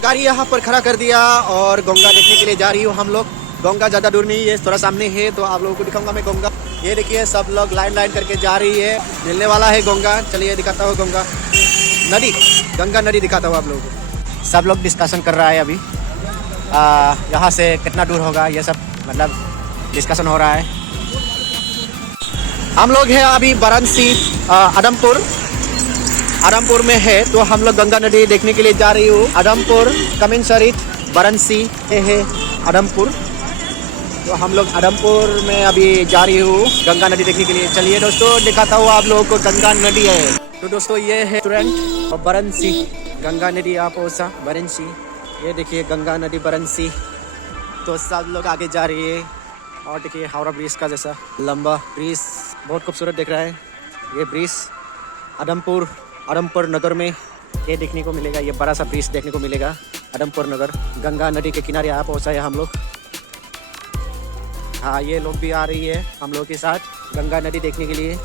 गाड़ी यहाँ पर खड़ा कर दिया और गंगा देखने के लिए जा रही हूँ हम लोग। गंगा ज़्यादा दूर नहीं है, थोड़ा सामने है, तो आप लोगों को दिखाऊंगा मैं गंगा। ये देखिए सब लोग लाइन लाइन करके जा रही है, मिलने वाला है गंगा। चलिए दिखाता हूँ गंगा नदी, गंगा नदी दिखाता हूँ आप लोगों को। सब लोग डिस्कशन कर रहा है अभी, यहाँ से कितना दूर होगा ये सब मतलब डिस्कशन हो रहा है। हम लोग हैं अभी वाराणसी आदमपुर में है, तो हम लोग गंगा नदी देखने के लिए जा रही हूँ। आदमपुर कमिन शरीफ वाराणसी है आदमपुर, तो हम लोग आदमपुर में अभी जा रही हूँ गंगा नदी देखने के लिए। चलिए दोस्तों दिखाता हूँ आप लोगों को गंगा नदी है। तो दोस्तों ये है रेस्टोरेंट और वाराणसी गंगा नदी आपोसा वाराणसी। ये देखिए गंगा नदी वाराणसी। तो सब लोग आगे जा रही है और देखिए हावड़ा ब्रिज का जैसा लंबा ब्रिज बहुत खूबसूरत दिख रहा है। ये ब्रिज आदमपुर नगर में ये देखने को मिलेगा। ये बड़ा सा ब्रिज देखने को मिलेगा आदमपुर नगर। गंगा नदी के किनारे आप पहुँचा है हम लोग। हाँ ये लोग भी आ रही है हम लोग के साथ गंगा नदी देखने के लिए।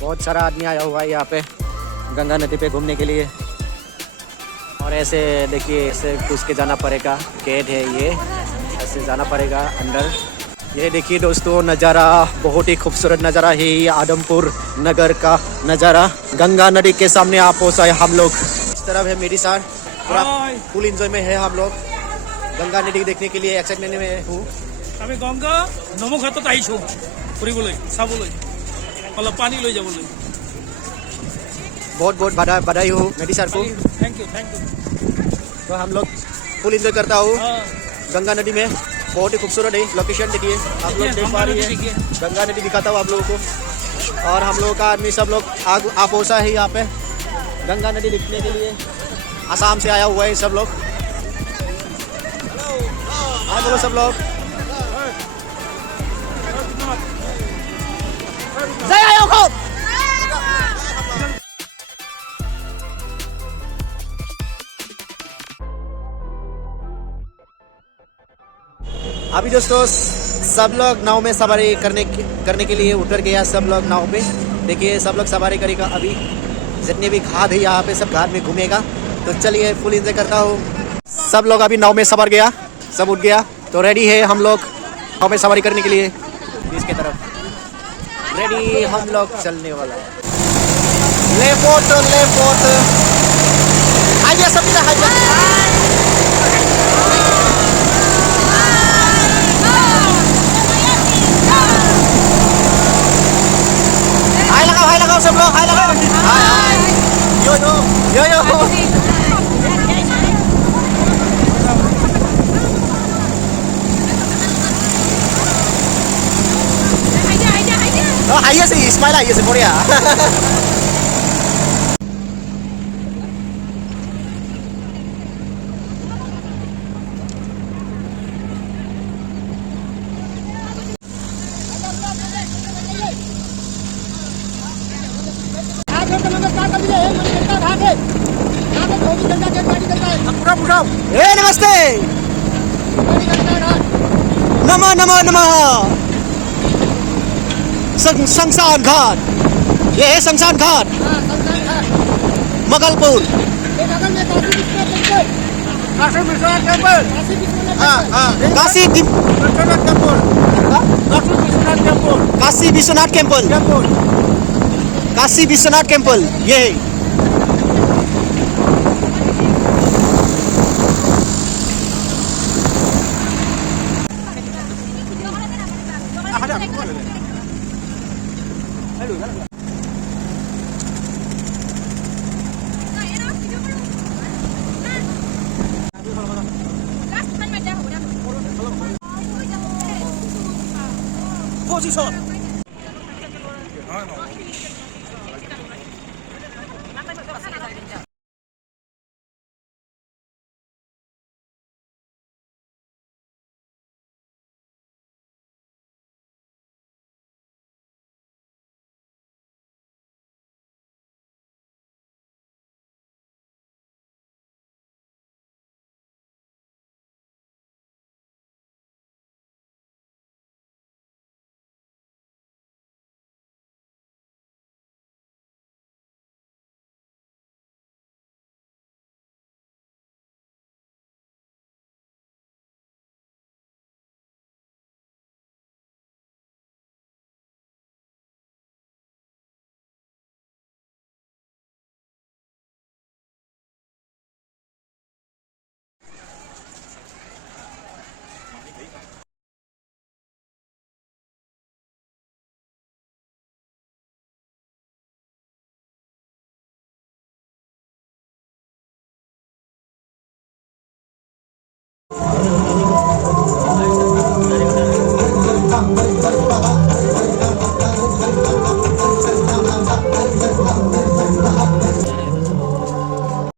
बहुत सारा आदमी आया हुआ है यहाँ पे गंगा नदी पे घूमने के लिए। और ऐसे देखिए ऐसे घुस के जाना पड़ेगा, गेट है ये, ऐसे जाना पड़ेगा अंदर। ये देखिए दोस्तों नज़ारा, बहुत ही खूबसूरत नज़ारा है ये आदमपुर नगर का नज़ारा। गंगा नदी के सामने आप पहुँचा हम लोग। इस तरफ है मेरी सार, पूरा फुल एंजॉय में है हम लोग। गंगा नदी देखने के लिए एक्साइटमेंट में हूँ। আমি গংগা নমঘাটত আহিছোঁ ফুৰিবলৈ চাবলৈ অলপ পানী লৈ যাবলৈ। बहुत बहुत बधाई हो मेरी सर को। Thank you. तो हम लोग फुल एंजॉय करता हूँ गंगा नदी में। बहुत ही खूबसूरत है लोकेशन, देखिए आप लोग देख पा रही है। गंगा नदी दिखाता हूँ आप लोगों को। और हम लोगों का आदमी सब लोग आप पहुँचा है यहाँ पे गंगा नदी देखने के लिए। आसाम से आया हुआ है सब लोग। हाँ बोलो सब लोग जय आयोग हो। अभी दोस्तों सब लोग नाव में सवारी करने के लिए उतर गया सब लोग नाव पे। देखिए सब लोग सवारी करेगा अभी। जितने भी घाट है यहाँ पे सब घाट में घूमेगा। तो चलिए फुल एंजॉय करता हूँ। सब लोग अभी नाव में सवार गया, सब उठ गया, तो रेडी है हम लोग नाव में सवारी करने के लिए। बीच की तरफ रेडी हम लोग चलने वाला है। ले पोट आइए सब हाय लगाओ सब लोग, हाय लगाओ। हाय यो आइए से स्माइल आइए से बढ़िया। नमस्ते नमः शमशान घाट। ये है शमशान घाट मगलपुर। काशी विश्वनाथ टेम्पल ये है। 포지션